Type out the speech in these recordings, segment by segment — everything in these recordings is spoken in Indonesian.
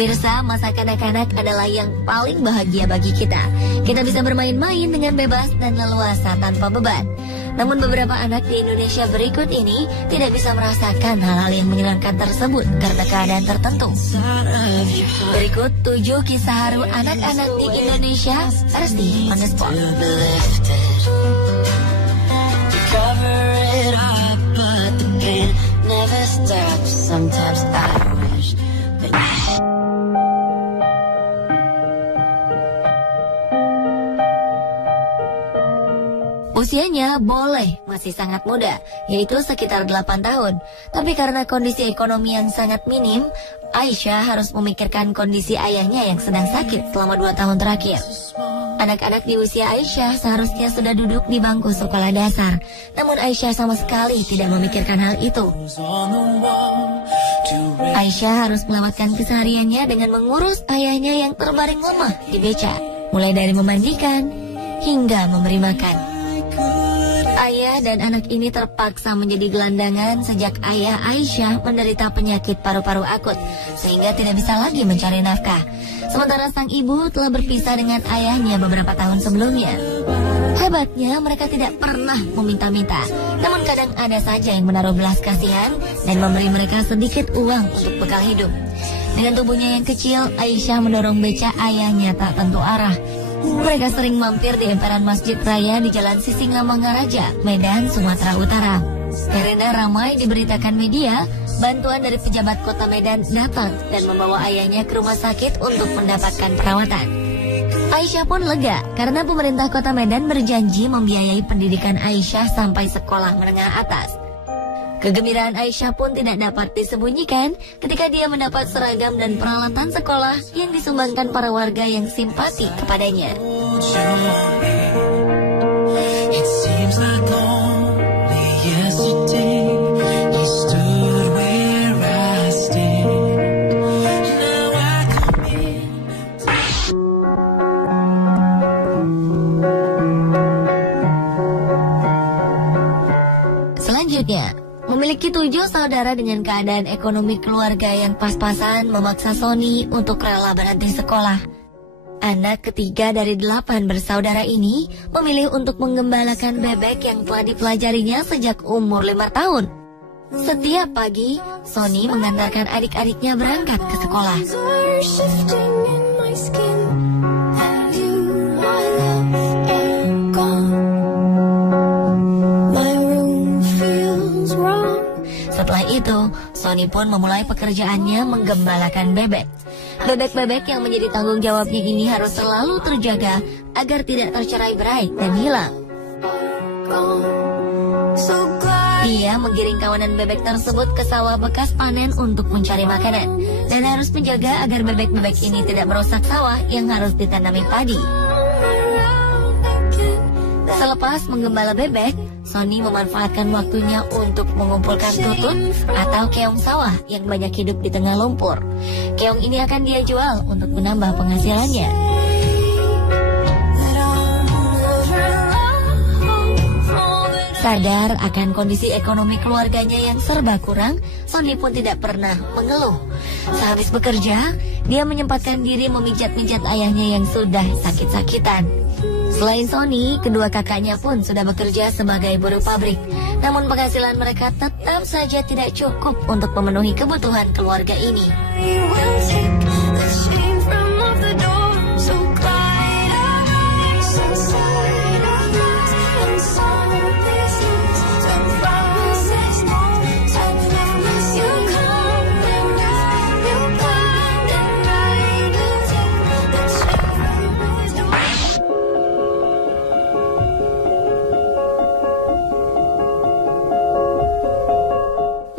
Pemirsa, masa kanak-kanak adalah yang paling bahagia bagi kita. Kita bisa bermain-main dengan bebas dan leluasa tanpa beban. Namun beberapa anak di Indonesia berikut ini tidak bisa merasakan hal-hal yang menyenangkan tersebut karena keadaan tertentu. Berikut 7 kisah haru anak-anak di Indonesia versi on the spot. Usianya boleh masih sangat muda, yaitu sekitar 8 tahun. Tapi karena kondisi ekonomi yang sangat minim, Aisyah harus memikirkan kondisi ayahnya yang sedang sakit selama 2 tahun terakhir. Anak-anak di usia Aisyah seharusnya sudah duduk di bangku sekolah dasar. Namun Aisyah sama sekali tidak memikirkan hal itu. Aisyah harus melewatkan kesehariannya dengan mengurus ayahnya yang terbaring lemah di beca. Mulai dari memandikan hingga memberi makan. Ayah dan anak ini terpaksa menjadi gelandangan sejak ayah Aisyah menderita penyakit paru-paru akut, sehingga tidak bisa lagi mencari nafkah. Sementara sang ibu telah berpisah dengan ayahnya beberapa tahun sebelumnya. Hebatnya mereka tidak pernah meminta-minta, namun kadang ada saja yang menaruh belas kasihan dan memberi mereka sedikit uang untuk bekal hidup. Dengan tubuhnya yang kecil, Aisyah mendorong beca ayahnya tak tentu arah. Mereka sering mampir di emperan Masjid Raya di Jalan Sisingamangaraja, Medan, Sumatera Utara. Karena ramai diberitakan media, bantuan dari pejabat kota Medan datang dan membawa ayahnya ke rumah sakit untuk mendapatkan perawatan. Aisyah pun lega karena pemerintah kota Medan berjanji membiayai pendidikan Aisyah sampai sekolah menengah atas. Kegembiraan Aisyah pun tidak dapat disembunyikan ketika dia mendapat seragam dan peralatan sekolah yang disumbangkan para warga yang simpati kepadanya. Selanjutnya, memiliki 7 saudara dengan keadaan ekonomi keluarga yang pas-pasan memaksa Sony untuk rela berhenti sekolah. Anak ketiga dari 8 bersaudara ini memilih untuk menggembalakan bebek yang telah dipelajarinya sejak umur 5 tahun. Setiap pagi, Sony mengantarkan adik-adiknya berangkat ke sekolah. Setelah itu, Sony pun memulai pekerjaannya menggembalakan bebek. Bebek-bebek yang menjadi tanggung jawabnya ini harus selalu terjaga agar tidak tercerai-berai dan hilang. Dia menggiring kawanan bebek tersebut ke sawah bekas panen untuk mencari makanan, dan harus menjaga agar bebek-bebek ini tidak merusak sawah yang harus ditanami padi. Selepas menggembala bebek, Sony memanfaatkan waktunya untuk mengumpulkan tutut atau keong sawah yang banyak hidup di tengah lumpur. Keong ini akan dia jual untuk menambah penghasilannya. Sadar akan kondisi ekonomi keluarganya yang serba kurang, Sony pun tidak pernah mengeluh. Sehabis bekerja, dia menyempatkan diri memijat-mijat ayahnya yang sudah sakit-sakitan. Selain Sony, kedua kakaknya pun sudah bekerja sebagai buruh pabrik. Namun penghasilan mereka tetap saja tidak cukup untuk memenuhi kebutuhan keluarga ini.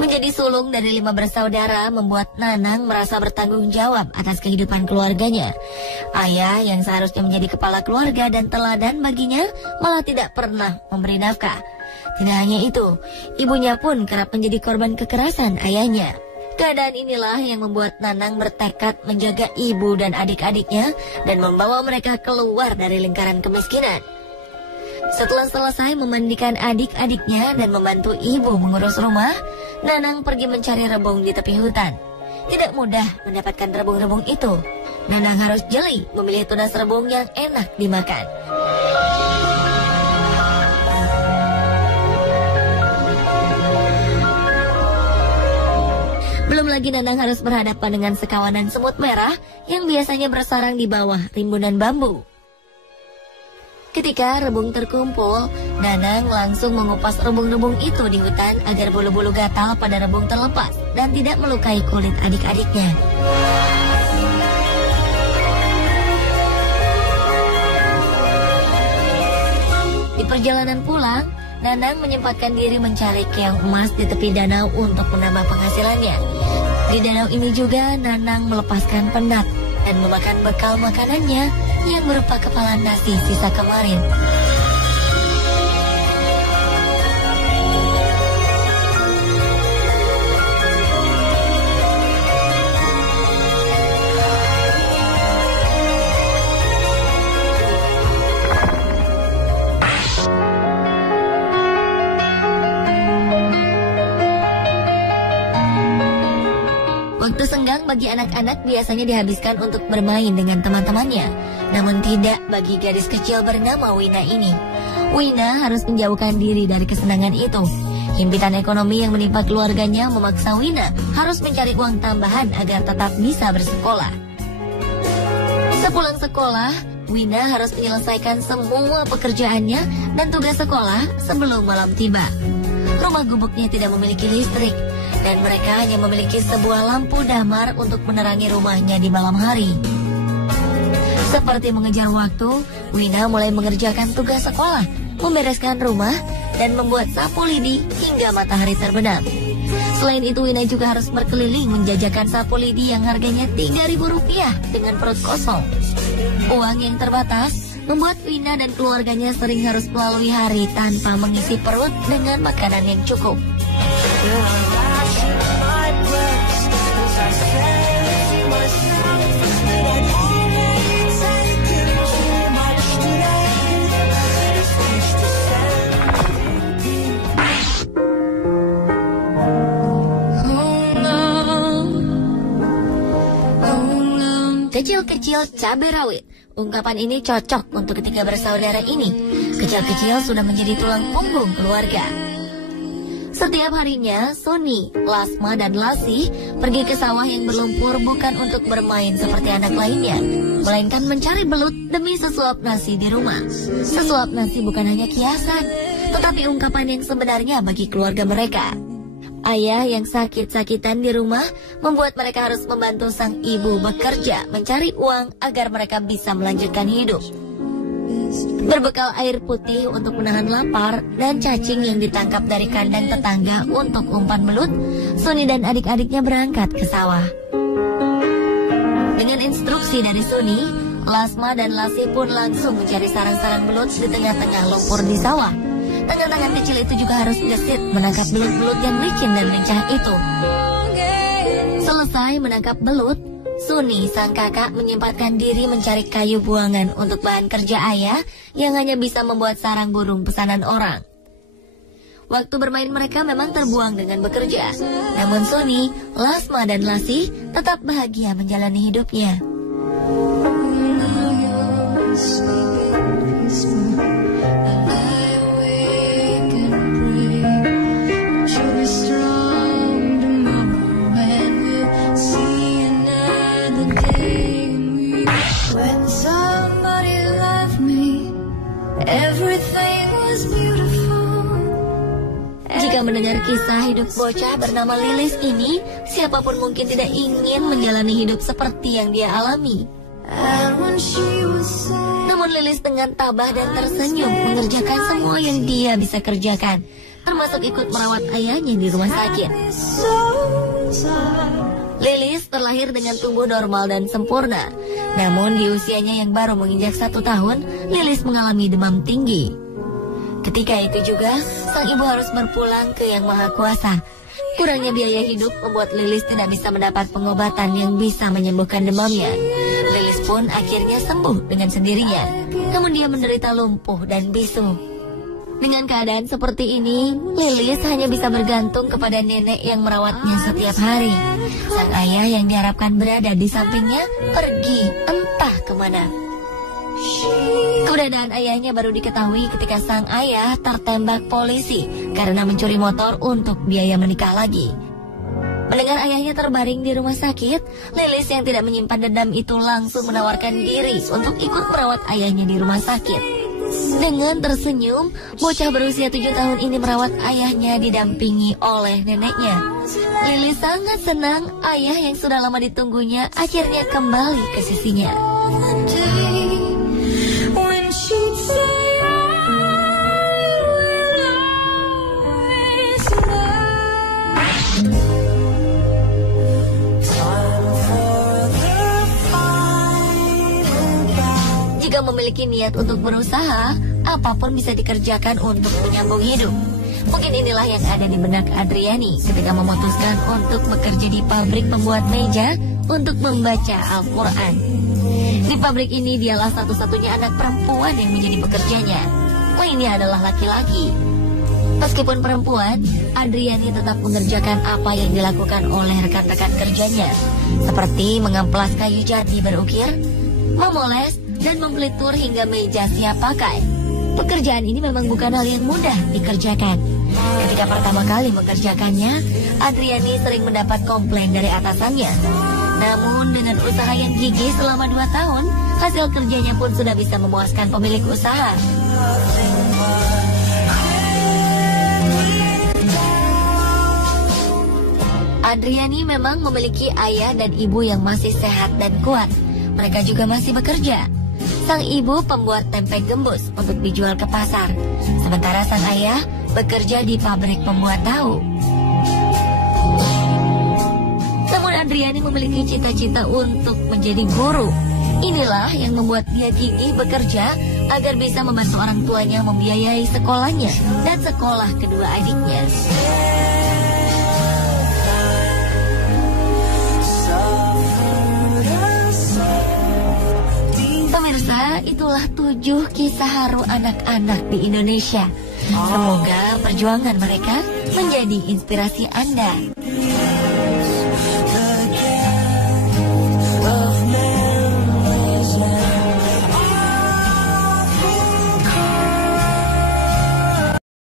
Menjadi sulung dari 5 bersaudara membuat Nanang merasa bertanggung jawab atas kehidupan keluarganya. Ayah yang seharusnya menjadi kepala keluarga dan teladan baginya malah tidak pernah memberi nafkah. Tidak hanya itu, ibunya pun kerap menjadi korban kekerasan ayahnya. Keadaan inilah yang membuat Nanang bertekad menjaga ibu dan adik-adiknya dan membawa mereka keluar dari lingkaran kemiskinan. Setelah selesai memandikan adik-adiknya dan membantu ibu mengurus rumah, Nanang pergi mencari rebung di tepi hutan. Tidak mudah mendapatkan rebung-rebung itu. Nanang harus jeli memilih tunas rebung yang enak dimakan. Belum lagi Nanang harus berhadapan dengan sekawanan semut merah yang biasanya bersarang di bawah rimbunan bambu. Ketika rebung terkumpul, Nanang langsung mengupas rebung-rebung itu di hutan agar bulu-bulu gatal pada rebung terlepas dan tidak melukai kulit adik-adiknya. Di perjalanan pulang, Nanang menyempatkan diri mencari keong emas di tepi danau untuk menambah penghasilannya. Di danau ini juga Nanang melepaskan penat dan memakan bekal makanannya yang berupa kepala nasi sisa kemarin. Waktu senggang bagi anak-anak biasanya dihabiskan untuk bermain dengan teman-temannya. Namun tidak bagi gadis kecil bernama Wina ini. Wina harus menjauhkan diri dari kesenangan itu. Himpitan ekonomi yang menimpa keluarganya memaksa Wina harus mencari uang tambahan agar tetap bisa bersekolah. Sepulang sekolah, Wina harus menyelesaikan semua pekerjaannya dan tugas sekolah sebelum malam tiba. Rumah gubuknya tidak memiliki listrik, dan mereka hanya memiliki sebuah lampu damar untuk menerangi rumahnya di malam hari. Seperti mengejar waktu, Wina mulai mengerjakan tugas sekolah, membereskan rumah, dan membuat sapu lidi hingga matahari terbenam. Selain itu, Wina juga harus berkeliling menjajakan sapu lidi yang harganya Rp3.000 dengan perut kosong. Uang yang terbatas membuat Wina dan keluarganya sering harus melalui hari tanpa mengisi perut dengan makanan yang cukup. Kecil-kecil cabai rawit. Ungkapan ini cocok untuk ketiga bersaudara ini. Kecil-kecil sudah menjadi tulang punggung keluarga. Setiap harinya, Sony, Lasma, dan Lasih pergi ke sawah yang berlumpur bukan untuk bermain seperti anak lainnya, melainkan mencari belut demi sesuap nasi di rumah. Sesuap nasi bukan hanya kiasan, tetapi ungkapan yang sebenarnya bagi keluarga mereka. Ayah yang sakit-sakitan di rumah membuat mereka harus membantu sang ibu bekerja mencari uang agar mereka bisa melanjutkan hidup. Berbekal air putih untuk menahan lapar dan cacing yang ditangkap dari kandang tetangga untuk umpan belut, Sony dan adik-adiknya berangkat ke sawah. Dengan instruksi dari Sony, Lasma dan Lasih pun langsung mencari sarang-sarang belut di tengah-tengah lumpur di sawah. Tangan-tangan kecil itu juga harus gesit menangkap belut-belut yang licin dan lincah itu. Selesai menangkap belut, Suni, sang kakak, menyempatkan diri mencari kayu buangan untuk bahan kerja ayah yang hanya bisa membuat sarang burung pesanan orang. Waktu bermain mereka memang terbuang dengan bekerja. Namun Suni, Lasma, dan Lasih tetap bahagia menjalani hidupnya. Jika mendengar kisah hidup bocah bernama Lilis ini, siapapun mungkin tidak ingin menjalani hidup seperti yang dia alami. Namun Lilis dengan tabah dan tersenyum mengerjakan semua yang dia bisa kerjakan, termasuk ikut merawat ayahnya di rumah sakit. Lilis terlahir dengan tubuh normal dan sempurna. Namun di usianya yang baru menginjak 1 tahun, Lilis mengalami demam tinggi. Ketika itu juga, sang ibu harus berpulang ke Yang Maha Kuasa. Kurangnya biaya hidup membuat Lilis tidak bisa mendapat pengobatan yang bisa menyembuhkan demamnya. Lilis pun akhirnya sembuh dengan sendirinya. Namun dia menderita lumpuh dan bisu. Dengan keadaan seperti ini, Lilis hanya bisa bergantung kepada nenek yang merawatnya setiap hari. Sang ayah yang diharapkan berada di sampingnya pergi entah kemana. Keberadaan ayahnya baru diketahui ketika sang ayah tertembak polisi karena mencuri motor untuk biaya menikah lagi. Mendengar ayahnya terbaring di rumah sakit, Lilis yang tidak menyimpan dendam itu langsung menawarkan diri untuk ikut merawat ayahnya di rumah sakit. Dengan tersenyum, bocah berusia 7 tahun ini merawat ayahnya didampingi oleh neneknya. Lilis sangat senang ayah yang sudah lama ditunggunya akhirnya kembali ke sisinya. Jika memiliki niat untuk berusaha, apapun bisa dikerjakan untuk menyambung hidup. Mungkin inilah yang ada di benak Adriani ketika memutuskan untuk bekerja di pabrik pembuat meja untuk membaca Al-Quran. Di pabrik ini dialah satu-satunya anak perempuan yang menjadi pekerjanya. Lainnya adalah laki-laki. Meskipun perempuan, Adriani tetap mengerjakan apa yang dilakukan oleh rekan-rekan kerjanya, seperti mengamplas kayu jati berukir, memoles, dan membelitur hingga meja siap pakai. Pekerjaan ini memang bukan hal yang mudah dikerjakan. Ketika pertama kali mengerjakannya, Adriani sering mendapat komplain dari atasannya. Namun dengan usaha yang gigih selama 2 tahun, hasil kerjanya pun sudah bisa memuaskan pemilik usaha. Adriani memang memiliki ayah dan ibu yang masih sehat dan kuat. Mereka juga masih bekerja. Sang ibu pembuat tempe gembus untuk dijual ke pasar, sementara sang ayah bekerja di pabrik pembuat tahu. Namun Adriani memiliki cita-cita untuk menjadi guru. Inilah yang membuat dia gigih bekerja agar bisa membantu orang tuanya membiayai sekolahnya dan sekolah kedua adiknya. Pemirsa, itulah 7 kisah haru anak-anak di Indonesia. Semoga perjuangan mereka menjadi inspirasi Anda.